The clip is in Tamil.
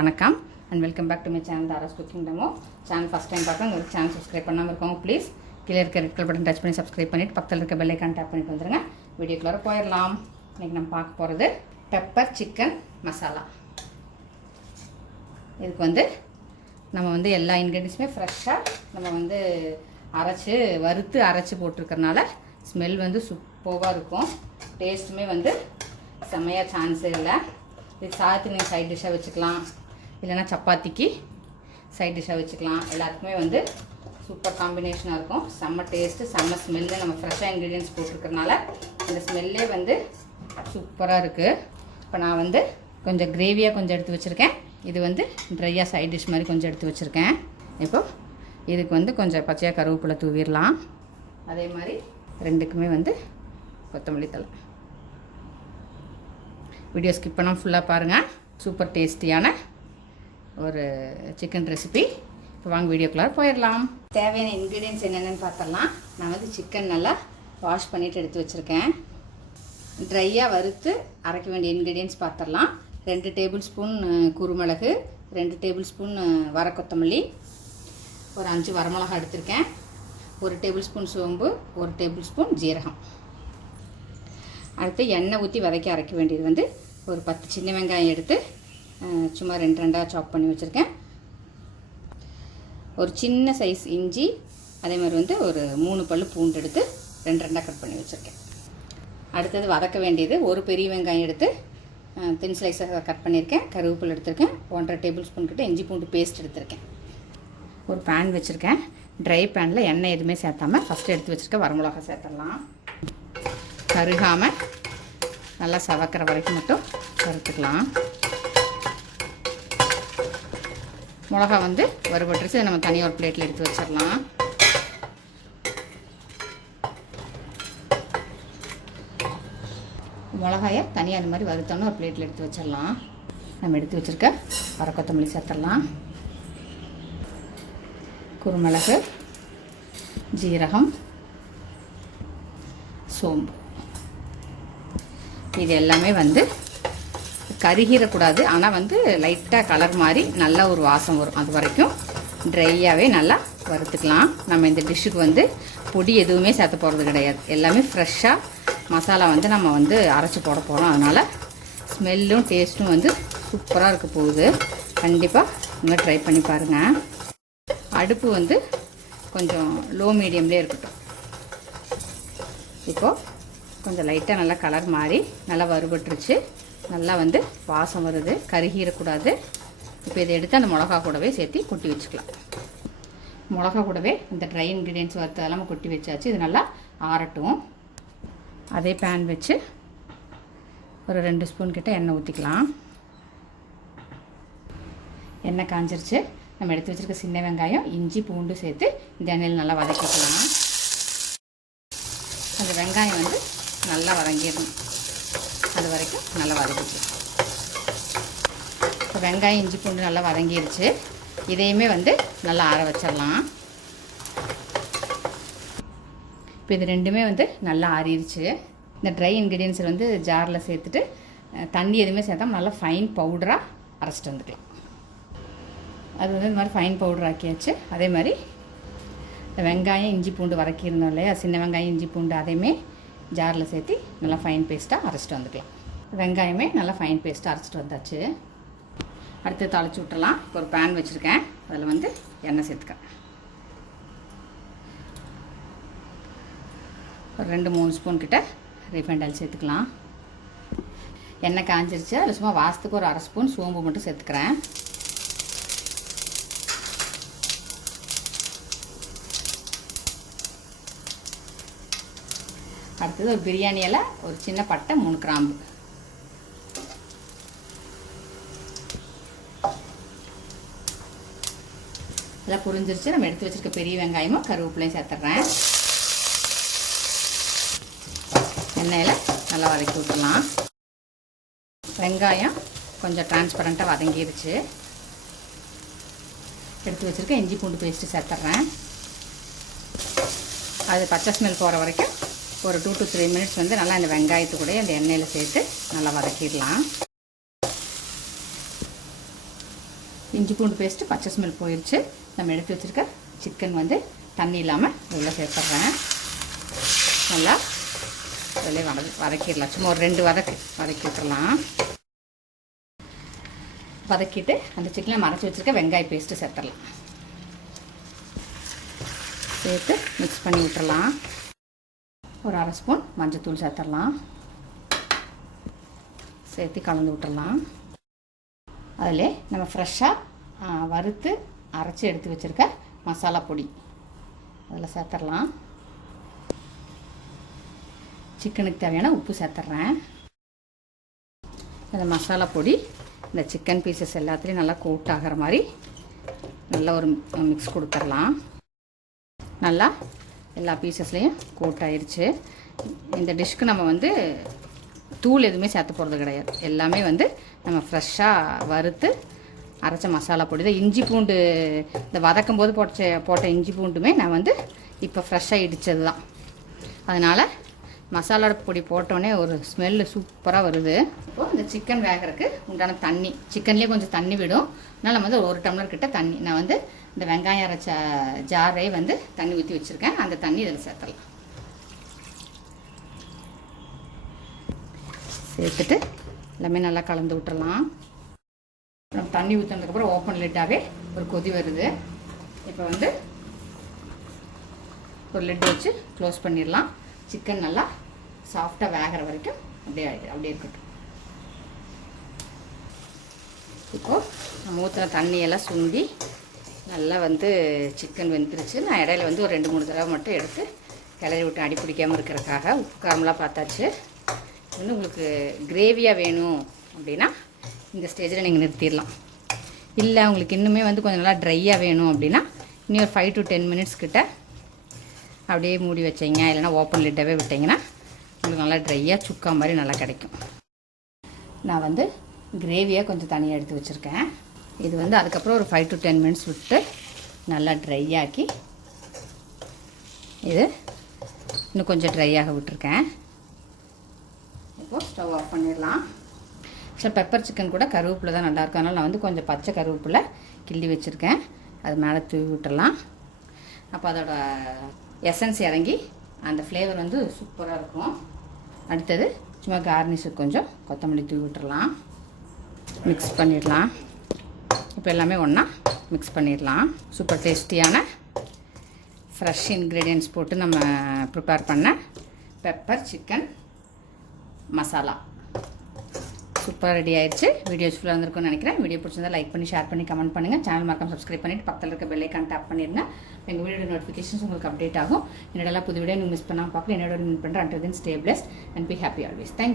வணக்கம் and welcome back to my channel Tara's cooking demo. Channel first time பார்க்க உங்களுக்கு சேனல் சப்ஸ்கிரைப் பண்ணாமல் இருக்கவங்க ப்ளீஸ் கீழே இருக்க ரெட் கலர் பட்டன் டச் பண்ணி சப்ஸ்கிரைப் பண்ணிவிட்டு பக்கத்தில் இருக்க பெல் ஐக்கான் டேப் பண்ணிட்டு வந்துடுங்க. வீடியோக்குள்ளார போயிடலாம். இன்றைக்கி நம்ம பார்க்க போகிறது பெப்பர் சிக்கன் மசாலா. இதுக்கு நம்ம எல்லா இன்க்ரீடியன்ஸுமே ஃப்ரெஷ்ஷாக நம்ம அரைச்சி வறுத்து அரைச்சி போட்டிருக்கறனால ஸ்மெல் சூப்பராக இருக்கும். டேஸ்ட்டுமே செம்மையாக சான்ஸே இல்லை. இது சாதத்துக்கு நீங்கள் சைட் டிஷ்ஷாக வச்சுக்கலாம், இல்லைனா சப்பாத்திக்கு சைட் டிஷ்ஷாக வச்சுக்கலாம். எல்லாத்துக்குமே சூப்பர் காம்பினேஷனாக இருக்கும். செம்ம டேஸ்ட்டு, செம்ம ஸ்மெல்லு. நம்ம ஃப்ரெஷ்ஷாக இன்க்ரீடியன்ஸ் போட்டிருக்கறனால இந்த ஸ்மெல்லே சூப்பராக இருக்குது. இப்போ நான் கொஞ்சம் கிரேவியாக கொஞ்சம் எடுத்து வச்சுருக்கேன். இது ட்ரையாக சைட் டிஷ் மாதிரி கொஞ்சம் எடுத்து வச்சுருக்கேன். இப்போது இதுக்கு கொஞ்சம் பச்சையாக கருவேப்பிலை தூவிடலாம். அதே மாதிரி ரெண்டுக்குமே கொத்தமல்லி தழை. வீடியோ ஸ்கிப் பண்ணால் ஃபுல்லாக பாருங்கள். சூப்பர் டேஸ்டியான ஒரு சிக்கன் ரெசிபி. இப்போ வாங்க வீடியோக்குள்ளார போயிடலாம். தேவையான இன்க்ரீடியன்ஸ் என்னென்னு பார்த்துடலாம். நான் சிக்கன் நல்லா வாஷ் பண்ணிவிட்டு எடுத்து வச்சுருக்கேன். ட்ரையாக வறுத்து அரைக்க வேண்டிய இன்க்ரீடியன்ஸ் பார்த்துடலாம். 2 டேபிள் ஸ்பூன் குருமிளகு, 2 டேபிள் ஸ்பூன் வர கொத்தமல்லி, ஒரு 5 வரமிளகா எடுத்திருக்கேன், 1 டேபிள் ஸ்பூன் சோம்பு, 1 டேபிள் ஸ்பூன் ஜீரகம். அடுத்து எண்ணெய் ஊற்றி வதக்கி அரைக்க வேண்டியது ஒரு 10 சின்ன வெங்காயம் எடுத்து சும்மா 2 சாப் பண்ணி வச்சுருக்கேன். ஒரு சின்ன சைஸ் இஞ்சி, அதே மாதிரி ஒரு 3 பல்லு பூண்டு எடுத்து 2 கட் பண்ணி வச்சுருக்கேன். அடுத்தது வதக்க வேண்டியது ஒரு பெரிய வெங்காயம் எடுத்து தின் ஸ்லைஸாக கட் பண்ணியிருக்கேன். கருவேப்பிலை எடுத்திருக்கேன். 1.5 டேபிள் ஸ்பூன் கிட்ட இஞ்சி பூண்டு பேஸ்ட் எடுத்திருக்கேன். ஒரு பேன் வச்சுருக்கேன். ட்ரை பேனில் எண்ணெய் எதுவுமே சேர்த்தாமல் ஃபஸ்ட்டு எடுத்து வச்சுருக்கேன் வரமிளகா சேர்த்துடலாம். கருகாமல் நல்லா சவக்கிற வரைக்கும் மட்டும் வறுத்துக்கலாம். மிளகா வறுபட்டுருச்சு. நம்ம தனியாக ஒரு பிளேட்டில் எடுத்து வச்சிடலாம். மிளகாயை தனியாக அது மாதிரி வறுத்தோன்னு ஒரு பிளேட்டில் எடுத்து வச்சிடலாம். நம்ம எடுத்து வச்சுருக்க வர கொத்தமல்லி சேர்த்துடலாம். குருமிளகு, ஜீரகம், சோம்பு, இது எல்லாமே கருகிடக்கூடாது. ஆனால் லைட்டாக கலர் மாதிரி நல்லா ஒரு வாசம் வரும். அது வரைக்கும் ட்ரையாகவே நல்லா வறுத்துக்கலாம். நம்ம இந்த டிஷ்ஷுக்கு பொடி எதுவுமே சேர்த்த போகிறது கிடையாது. எல்லாமே ஃப்ரெஷ்ஷாக மசாலா நம்ம அரைச்சி போட போகிறோம். அதனால் ஸ்மெல்லும் டேஸ்ட்டும் சூப்பராக இருக்க போகுது. கண்டிப்பாக நீங்கள் ட்ரை பண்ணி பாருங்கள். அடுப்பு கொஞ்சம் லோ மீடியம்லேயே இருக்கட்டும். இப்போது கொஞ்சம் லைட்டாக நல்லா கலர் மாறி நல்லா வறுபட்டுருச்சு. நல்லா வாசம் வருது. கருகிடக்கூடாது. இப்போ இதை எடுத்து அந்த மிளகா கூடவே சேர்த்து கொட்டி வச்சுக்கலாம். மிளகா கூடவே இந்த ட்ரை இன்க்ரீடியன்ஸ் வறுத்து எல்லாமே கொட்டி வச்சாச்சு. இது நல்லா ஆறட்டும். அதே பேன் வச்சு ஒரு 2 ஸ்பூன் கிட்ட எண்ணெய் ஊற்றிக்கலாம். எண்ணெய் காஞ்சிருச்சு. நம்ம எடுத்து வச்சுருக்க சின்ன வெங்காயம், இஞ்சி, பூண்டு சேர்த்து இந்த எண்ணெயில் நல்லா வதக்கிக்கலாம். அந்த வெங்காயம் நல்லா வதங்கிடணும். அது வரைக்கும் நல்லா வதக்கிச்சு. இப்போ வெங்காயம், இஞ்சி, பூண்டு நல்லா வதங்கிடுச்சு. இதையுமே நல்லா ஆற வச்சிடலாம். இப்போ இது ரெண்டுமே நல்லா ஆறிடுச்சு. இந்த ட்ரை இன்க்ரீடியன்ஸை ஜாரில் சேர்த்துட்டு தண்ணி எதுவுமே சேர்த்தாமல் நல்லா ஃபைன் பவுடராக அரைச்சிட்டு வந்துக்கலாம். அது இந்த மாதிரி ஃபைன் பவுடர் ஆக்கியாச்சு. அதே மாதிரி இந்த வெங்காயம், இஞ்சி, பூண்டு வதக்கியிருந்தோம் இல்லையா, சின்ன வெங்காயம், இஞ்சி, பூண்டு அதையுமே ஜாரில் சேர்த்து நல்லா ஃபைன் பேஸ்ட்டாக அரைச்சிட்டு வந்துக்கலாம். வெங்காயமே நல்லா ஃபைன் பேஸ்ட்டாக அரைச்சிட்டு வந்தாச்சு. அடுத்து தாளித்து விட்டுறலாம். இப்போ ஒரு பேன் வச்சுருக்கேன். அதில் எண்ணெய் சேர்த்துக்கிறேன். ஒரு 2-3 ஸ்பூன் கிட்ட ரீஃபைண்ட் ஆயில் சேர்த்துக்கலாம். எண்ணெய் காஞ்சிருச்சு. அதில் சும்மா வாசத்துக்கு ஒரு 1/2 ஸ்பூன் சோம்பு மட்டும் சேர்த்துக்கிறேன். அடுத்தது ஒரு பிரியாணி இலை, ஒரு சின்ன பட்டை, 3 கிராம்பு. இதெல்லாம் புரிஞ்சிருச்சு. நம்ம எடுத்து வச்சுருக்க பெரிய வெங்காயமும் கருவேப்பிலையும் சேர்த்துட்றேன். எண்ணெயில் நல்லா வதக்கி விட்டுடலாம். வெங்காயம் கொஞ்சம் டிரான்ஸ்பரண்ட்டாக வதங்கிடுச்சு. எடுத்து வச்சுருக்க இஞ்சி பூண்டு பேஸ்ட்டு சேர்த்துட்றேன். அது பச்சை ஸ்மெல் போகிற வரைக்கும் ஒரு 2 to 3 மினிட்ஸ் நல்லா இந்த வெங்காயத்து கூட அந்த எண்ணெயில் சேர்த்து நல்லா வதக்கிடலாம். இஞ்சி பூண்டு பேஸ்ட்டு பச்சை ஸ்மெல் போயிடுச்சு. நம்ம எடுத்து வச்சுருக்க சிக்கன் வந்து தண்ணி இல்லாமல் உள்ளே சேர்த்துட்றேன். நல்லா அதிலே வதக்கிடலாம். சும்மா ஒரு 2 வதக்கி விட்டுறலாம். வதக்கிட்டு அந்த சிக்கனை மறைச்சி வச்சுருக்க வெங்காய பேஸ்ட்டு சேர்த்துடலாம். சேர்த்து மிக்ஸ் பண்ணி விட்டுறலாம். ஒரு 1/2 ஸ்பூன் மஞ்சத்தூள் சேர்த்துடலாம். சேர்த்து கலந்து விட்டுடலாம். அதிலே நம்ம ஃப்ரெஷ்ஷாக வறுத்து அரைச்சி எடுத்து வச்சுருக்க மசாலா பொடி அதில் சேர்த்துடலாம். சிக்கனுக்கு தேவையான உப்பு சேர்த்துட்றேன். இந்த மசாலா பொடி இந்த சிக்கன் பீசஸ் எல்லாத்துலேயும் நல்லா கோட் ஆகிற மாதிரி நல்லா ஒரு மிக்ஸ் கொடுத்துடலாம். நல்லா எல்லா பீசஸ்லேயும் கோட் ஆயிடுச்சு. இந்த டிஷ்க்கு நம்ம வந்து தூள் எதுவுமே சேர்த்து போகிறது கிடையாது. எல்லாமே வந்து நம்ம ஃப்ரெஷ்ஷாக வறுத்து அரைச்ச மசாலா பொடி தான். இஞ்சி பூண்டு இந்த வதக்கும் போது போட்ட இஞ்சி பூண்டுமே நான் வந்து இப்போ ஃப்ரெஷ்ஷாக இடித்தது தான். அதனால் மசாலா பொடி போட்டோடனே ஒரு ஸ்மெல்லு சூப்பராக வருது. இப்போது இந்த சிக்கன் வேகிறதுக்கு உண்டான தண்ணி, சிக்கன்லேயே கொஞ்சம் தண்ணி விடும். அதனால் நம்ம வந்து 1 டம்ளர் கிட்ட தண்ணி, நான் வந்து இந்த வெங்காயம் அரைச்ச ஜாரே வந்து தண்ணி ஊற்றி வச்சுருக்கேன். அந்த தண்ணி இதில் சேர்த்துடலாம். சேர்த்துட்டு எல்லாமே நல்லா கலந்து விட்டுறலாம். நம்ம தண்ணி ஊற்றினதுக்கப்புறம் ஓப்பன் லிட்டாகவே ஒரு கொதி வருது. இப்போ வந்து ஒரு லிட் வச்சு க்ளோஸ் பண்ணிடலாம். சிக்கன் நல்லா சாஃப்டாக வேகிற வரைக்கும் அப்படியே இருக்கட்டும். இப்போது நம்ம ஊற்றின தண்ணியெல்லாம் சுண்டி நல்லா வந்து சிக்கன் வெந்துருச்சு. நான் இடையில வந்து ஒரு 2-3 தடவை மட்டும் எடுத்து கிளறி விட்டு அடி பிடிக்காமல் இருக்கிறதுக்காக உப்பு காரமெலாம் பார்த்தாச்சு. வந்து உங்களுக்கு கிரேவியாக வேணும் அப்படின்னா இந்த ஸ்டேஜில் நீங்கள் நிறுத்திடலாம். இல்லை உங்களுக்கு இன்னுமே வந்து கொஞ்சம் நல்லா ட்ரையாக வேணும் அப்படின்னா இன்னும் ஒரு 5 to 10 மினிட்ஸ் கிட்ட அப்படியே மூடி வச்சிங்க, இல்லைனா ஓப்பன் லிட்டாகவே விட்டிங்கன்னா உங்களுக்கு நல்லா ட்ரையாக சுக்கா மாதிரி நல்லா கிடைக்கும். நான் வந்து கிரேவியாக கொஞ்சம் தனியாக எடுத்து வச்சுருக்கேன். இது வந்து அதுக்கப்புறம் ஒரு 5 to 10 மினிட்ஸ் விட்டு நல்லா ட்ரை ஆக்கி இது இன்னும் கொஞ்சம் ட்ரையாக விட்டுருக்கேன். இப்போது ஸ்டவ் ஆஃப் பண்ணிடலாம். ஆக்சுவலாக பெப்பர் சிக்கன் கூட கருவேப்பிலை தான் நல்லாயிருக்கும். அதனால் நான் வந்து கொஞ்சம் பச்சை கருவேப்பிலை கிள்ளி வச்சுருக்கேன். அது மேலே தூவி விட்டுடலாம். அப்போ அதோட எசன்ஸ் இறங்கி அந்த ஃப்ளேவர் வந்து சூப்பராக இருக்கும். அடுத்தது சும்மா கார்னிஷுக்கு கொஞ்சம் கொத்தமல்லி தூவி விட்டுடலாம். மிக்ஸ் பண்ணிடலாம். இப்போ எல்லாமே ஒன்றா மிக்ஸ் பண்ணிடலாம். சூப்பர் டேஸ்டியான ஃப்ரெஷ் இன்க்ரீடியன்ட்ஸ் போட்டு நம்ம ப்ரிப்பேர் பண்ண பெப்பர் சிக்கன் மசாலா சூப்பராக ரெடி ஆயிடுச்சு. வீடியோ யூஸ்ஃபுல்லாக இருந்திருக்கும்னு நினைக்கிறேன். வீடியோ பிடிச்சிருந்தா லைக் பண்ணி, ஷேர் பண்ணி, கமெண்ட் பண்ணுங்கள். சேனல் மறக்காம சப்ஸ்கிரைப் பண்ணிவிட்டு பக்கத்தில் இருக்க பெல் ஐக்கான் டேப் பண்ணிடுங்க. எங்கள் வீடியோ நோட்டிஃபிகேஷன்ஸ் உங்களுக்கு அப்டேட் ஆகும். என்னோட புது வீடியோ நீங்கள் மிஸ் பண்ணாமல் பார்க்கல. என்னோட மீட் பண்ணுறேன். Until then stay blessed and be happy always. Thank you.